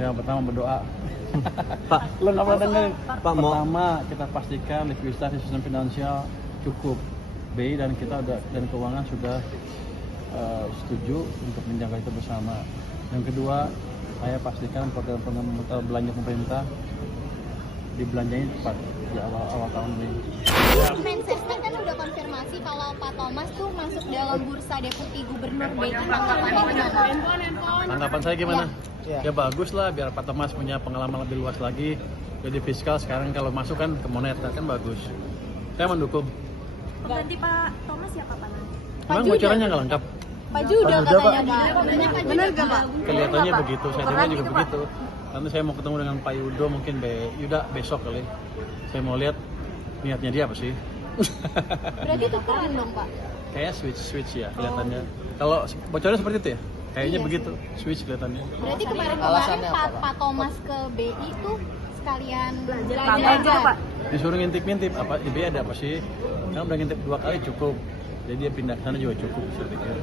Yang pertama berdoa. Pak, Lo nggak pernah dengar? Pak, Pertama kita pastikan likuiditas di sistem finansial cukup. BI dan kita dan keuangan sudah setuju untuk menjaga itu bersama. Yang kedua, saya pastikan program-program belanja pemerintah dibelanjain cepat di awal tahun ini. Mensesnek kan udah konfirmasi kalau Pak Thomas tuh masuk dalam bursa deputi gubernur BI. Tanggapannya gimana? Tanggapan saya gimana? Ya. Ya bagus lah, biar Pak Thomas punya pengalaman lebih luas lagi. Jadi fiskal sekarang kalau masuk kan ke moneter kan bagus. Saya mendukung. Pengganti Pak Thomas siapa Pak nanti? Memang bocorannya nggak lengkap. Pak Juda katanya Benar nggak Pak? Kelihatannya begitu, saya dengar juga Pak. begitu. Nanti saya mau ketemu dengan Pak Yudo, mungkin Yuda besok kali. Saya mau lihat niatnya dia apa sih. Berarti tukeran dong Pak? Kayak switch ya kelihatannya. Kalau bocornya seperti itu ya? Kayaknya Iya. begitu, switch kelihatannya. Berarti kemarin Alasannya apa, Pak Thomas ke BI tuh sekalian Tambah gitu Pak. Disuruh ngintip-ngintip, apa di BI ada apa sih? Kan udah ngintip 2 kali cukup. Jadi dia pindah ke sana juga cukup, saya pikir.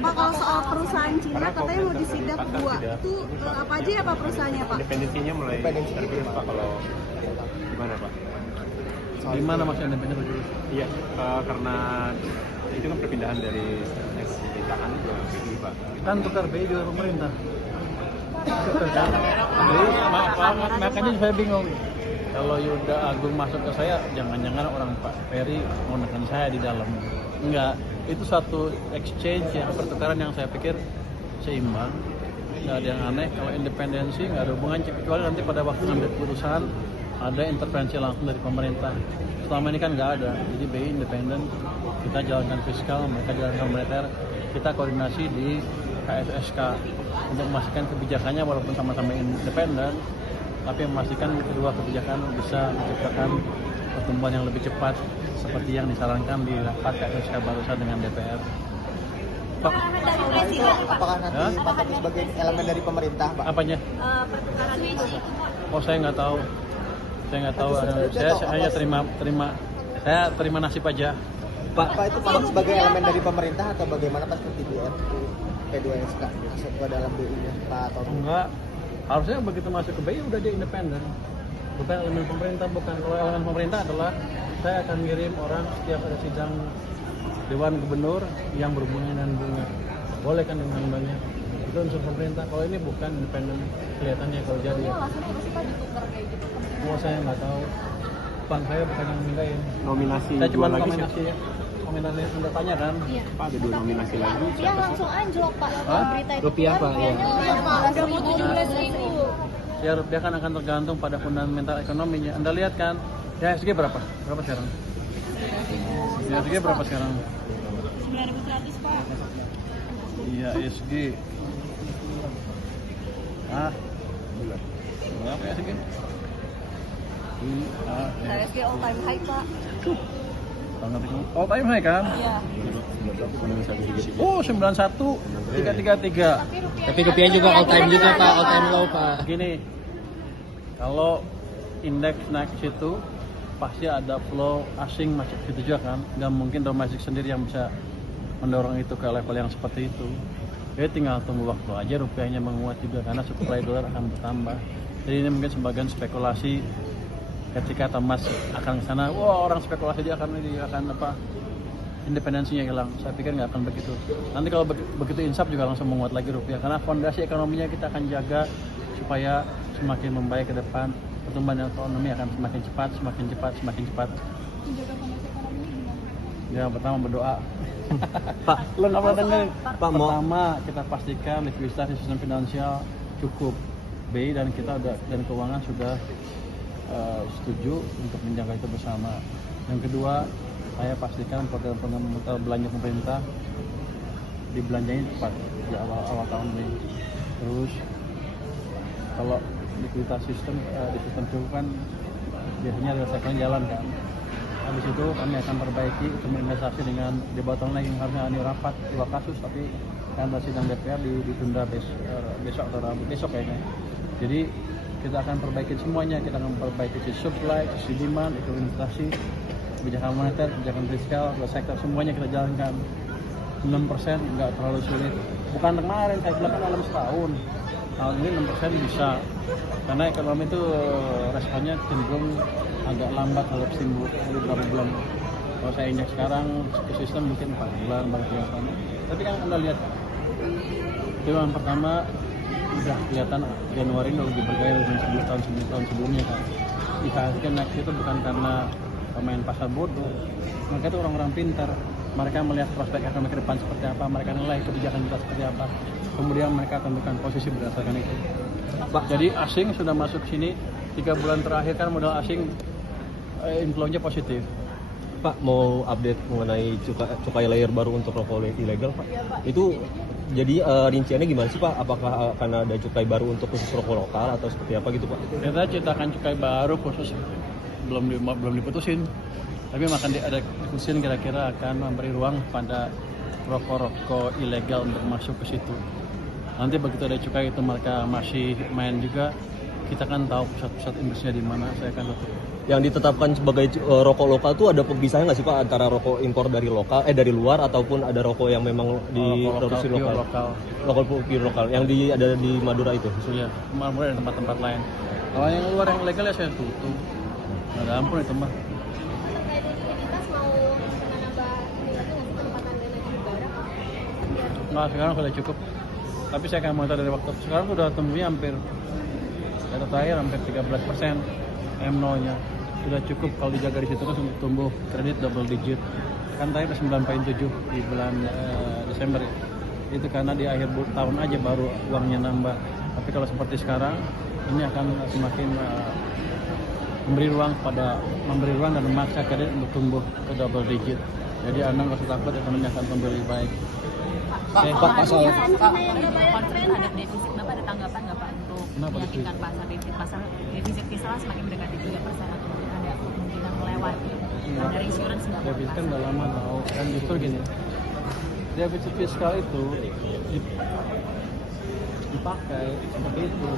Pak, kalau soal perusahaan Cina katanya mau disidak 2 itu apa aja ya Pak perusahaannya Pak? Independensinya mulai terbius Pak, kalau gimana Pak? Gimana maksudnya independen Pak Julius? Iya, karena itu kan perpindahan dari SBI tangan ke BI Pak. Kan tukar BI juga pemerintah. Tukar kan? Jadi makanya saya bingung. Kalau Yuda Agung masuk ke saya, jangan-jangan orang Pak Ferry mau menekan saya di dalam. Enggak, itu satu exchange ya, pertukaran yang saya pikir seimbang. Nggak ada yang aneh. Kalau independensi nggak ada hubungan, kecuali nanti pada waktu ngambil keputusan ada intervensi langsung dari pemerintah. Selama ini kan nggak ada. Jadi BI independen, kita jalankan fiskal, mereka jalankan moneter, kita koordinasi di KSSK untuk memastikan kebijakannya walaupun sama-sama independen, tapi memastikan kedua kebijakan bisa menciptakan pertumbuhan yang lebih cepat seperti yang disarankan di rapat KSSK barusan dengan DPR. Pak, Apakah nanti Pak Thomas sebagai elemen dari pemerintah, Pak? apanya? Pertukaran itu Oh, saya nggak tahu. Saya nggak tahu. Saya hanya terima nasib aja. Pak itu Pak sebagai elemen dari pemerintah atau bagaimana Pak seperti di P2SK masuk ke dalam BI-nya Pak Thomas? Enggak. Harusnya begitu masuk ke BI udah dia independen. Bukan elemen pemerintah, bukan. Kalau elemen pemerintah adalah saya akan ngirim orang setiap ada sidang Dewan Gubernur yang berhubungan dengan bunga. Boleh kan dengan banknya? Itu unsur pemerintah. Kalau ini bukan independen, kelihatannya kalau jadi. Ya. Alasannya apa sih Pak ditukar kayak gitu? Oh, saya nggak tahu. Bank saya bukan yang mindahin. Nominasi Saya cuma dua lagi kombinasi ya. Kombinasi yang Anda tanya kan? Iya. Pak, ada 2 nominasi lagi. Rupiah Siapa sih? langsung anjlok Pak. Hah? Berita itu Rupiah, Pak, iya. Udah mau 17.000. Ya rupiah kan akan tergantung pada fundamental ekonominya. Anda lihat kan, ya SG berapa? Berapa sekarang? Ya SG berapa sekarang? 9.100 Pak. Iya SG. Ah, berapa SG? HSG all time high Pak. All time high kan? Iya. Oh 91 333. Tapi rupiah juga all time juga Pak, all time low Pak. Gini, kalau indeks naik ke situ pasti ada flow asing masuk ke situ juga kan, nggak mungkin domestik sendiri yang bisa mendorong itu ke level yang seperti itu. Jadi tinggal tunggu waktu aja rupiahnya menguat juga karena supply dolar akan bertambah. Jadi ini mungkin sebagian spekulasi ketika Thomas akan ke sana, wah orang spekulasi dia akan apa independensinya hilang. Saya pikir nggak akan begitu. Nanti kalau begitu insaf juga langsung menguat lagi rupiah karena fondasi ekonominya kita akan jaga supaya semakin membaik ke depan. Pertumbuhan ekonomi akan semakin cepat. Menjaga fondasi ekonominya gimana? Yang pertama berdoa. Pak, Lo nggak pernah dengar? Pak, mau Pertama kita pastikan likuiditas di sistem finansial cukup. BI dan kita dan keuangan sudah setuju untuk menjaga itu bersama. Yang kedua, saya pastikan program-program belanja pemerintah dibelanjain cepat di awal tahun ini. Terus kalau likuiditas sistem di sistem cukup kan biasanya recycling jalan kan. Habis itu kami akan perbaiki untuk investasi dengan di bottleneck yang harusnya ini rapat 2 kasus tapi karena sidang DPR ditunda besok atau besok kayaknya. Jadi kita akan perbaiki semuanya, kita akan perbaiki sisi supply, sisi demand, itu investasi, kebijakan moneter, kebijakan fiskal, sektor semuanya kita jalankan. 6% nggak terlalu sulit. Bukan kemarin, saya bilang kan dalam setahun. tahun ini 6% bisa, karena ekonomi itu responnya cenderung agak lambat kalau timbul beberapa bulan. Kalau saya injek sekarang ke sistem mungkin 4 bulan baru kelihatan. Tapi kan Anda lihat, triwulan pertama udah kelihatan Januari udah lebih bergairah dari 10 tahun sebelumnya kan. IHSG naik itu bukan karena pemain pasar bodoh, mereka itu orang-orang pintar. Mereka melihat prospek ekonomi ke depan seperti apa, mereka nilai kebijakan kita seperti apa, kemudian mereka tentukan posisi berdasarkan itu. Jadi asing sudah masuk sini 3 bulan terakhir kan modal asing inflow-nya positif. Pak, mau update mengenai cukai layer baru untuk rokok ilegal, Pak? Itu jadi rinciannya gimana sih, Pak? Apakah akan ada cukai baru untuk khusus rokok lokal atau seperti apa gitu, Pak? Kita ciptakan cukai baru khusus, belum diputusin, tapi ada diskusi kira-kira akan memberi ruang pada rokok-rokok ilegal untuk masuk ke situ. Nanti begitu ada cukai itu mereka masih main juga, kita kan tahu pusat-pusat industrinya di mana, saya akan tutup. Yang ditetapkan sebagai rokok lokal tuh ada pemisahnya nggak sih, Pak, antara rokok impor dari dari luar ataupun ada rokok yang memang diproduksi lokal? Lokal pure lokal yang ada di Madura itu. Iya, Madura dan tempat-tempat lain. Kalau yang luar yang legal ya saya tutup. Ada ampun itu mah. Terkait likuiditas mau menambah ini lagi nggak sih penempatan dana di negara? Nah, sekarang sudah cukup. Tapi saya akan monitor dari waktu sekarang sudah tumbuhnya hampir data terakhir hampir 13% M0-nya. Sudah cukup kalau dijaga di situ terus untuk tumbuh kredit double digit. Kan tadi 9,7 di bulan Desember. Itu karena di akhir tahun aja baru uangnya nambah. Tapi kalau seperti sekarang ini akan semakin memberi ruang dan memaksa kredit untuk tumbuh ke double digit. Jadi Anda nggak usah takut, ekonomi akan tumbuh lebih baik. Pak, soal konflik terhadap defisit, Bapak ada tanggapan nggak, Pak, untuk meyakinkan pasar defisit fiskal semakin mendekati 3% atau mungkin ada kemungkinan melewati? Dari insurance nggak? Defisit kan udah lama tahu, kan justru gini, defisit fiskal itu dipakai seperti itu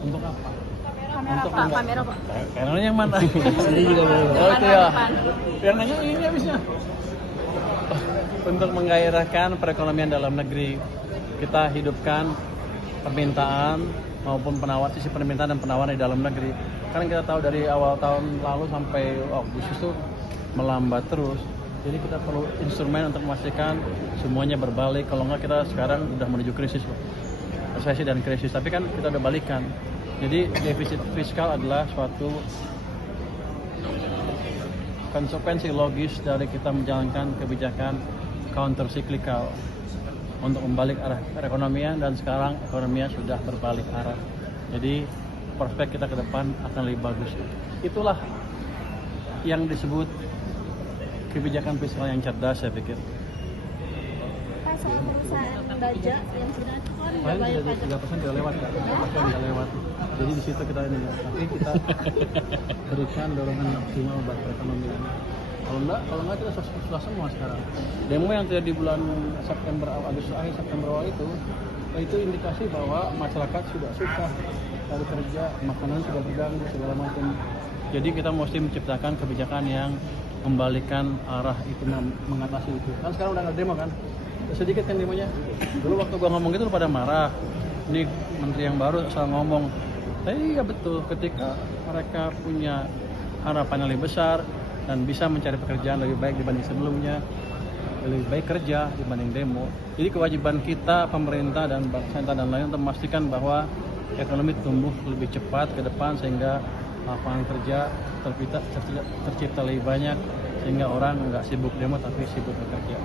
untuk apa? Untuk kamera, Pak. Kameranya yang mana? ini juga Oh itu ya. Yang nanya ini habisnya. Untuk menggairahkan perekonomian dalam negeri, kita hidupkan permintaan maupun sisi permintaan dan penawaran di dalam negeri. Kan kita tahu dari awal tahun lalu sampai Agustus itu melambat terus. Jadi kita perlu instrumen untuk memastikan semuanya berbalik. Kalau enggak kita sekarang udah menuju krisis, resesi dan krisis. Tapi kan kita udah balikan. Jadi defisit fiskal adalah suatu konsekuensi logis dari kita menjalankan kebijakan counter cyclical untuk membalik arah perekonomian, dan sekarang ekonominya sudah berbalik arah. Jadi prospek kita ke depan akan lebih bagus. Itulah yang disebut kebijakan fiskal yang cerdas, saya pikir. Pak, soal perusahaan baja yang sudah itu kan udah Paling bayar sudah pajak. 3% sudah lewat, 3% sudah lewat. Jadi di situ kita ini, tapi kita berikan dorongan maksimal buat perekonomian. Kalau enggak kita susah semua sekarang. Demo yang terjadi di bulan September, Agustus akhir September awal itu indikasi bahwa masyarakat sudah susah cari kerja, makanan sudah terganggu segala macam. Jadi kita mesti menciptakan kebijakan yang membalikan arah itu, mengatasi itu. Kan sekarang udah nggak demo kan? Sedikit kan demonya. Dulu waktu gua ngomong gitu lu pada marah. Ini menteri yang baru asal ngomong. Tapi ya betul, ketika mereka punya harapan yang lebih besar dan bisa mencari pekerjaan lebih baik dibanding sebelumnya, lebih baik kerja dibanding demo. Jadi kewajiban kita, pemerintah dan bank sentral dan lain untuk memastikan bahwa ekonomi tumbuh lebih cepat ke depan sehingga lapangan kerja tercipta lebih banyak, sehingga orang nggak sibuk demo tapi sibuk bekerja.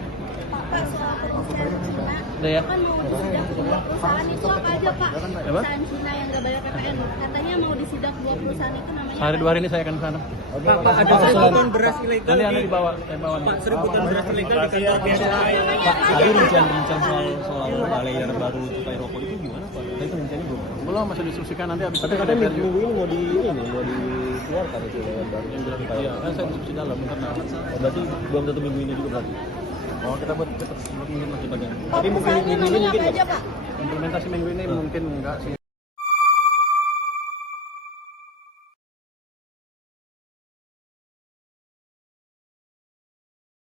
Pak, soal perusahaan Cina, Udah ya? kan mau disidak 2 perusahaan itu apa aja, Pak? Apa? Perusahaan Cina yang nggak bayar KPN, katanya mau disidak 2 perusahaan itu namanya. Sehari 2 hari ini saya akan ke sana. Pak, ada 1 ton beras ilegal. Nanti Anda dibawa, saya bawa. Pak, 1 ton beras ilegal di kantor BCA. Pak, tadi rincian soal layer baru cukai rokok itu gimana, Pak? Itu rinciannya belum? Belum, masih diskusikan nanti habis. Tapi katanya minggu ini mau dikeluarkan itu layer baru. Iya, kan saya diskusi dalam internal. Berarti belum tentu minggu ini juga berarti. Oh, kita buat cepat, mungkin masih bagian. Tapi mungkin minggu ini mungkin Apa aja, Pak? Implementasi minggu ini mungkin enggak sih.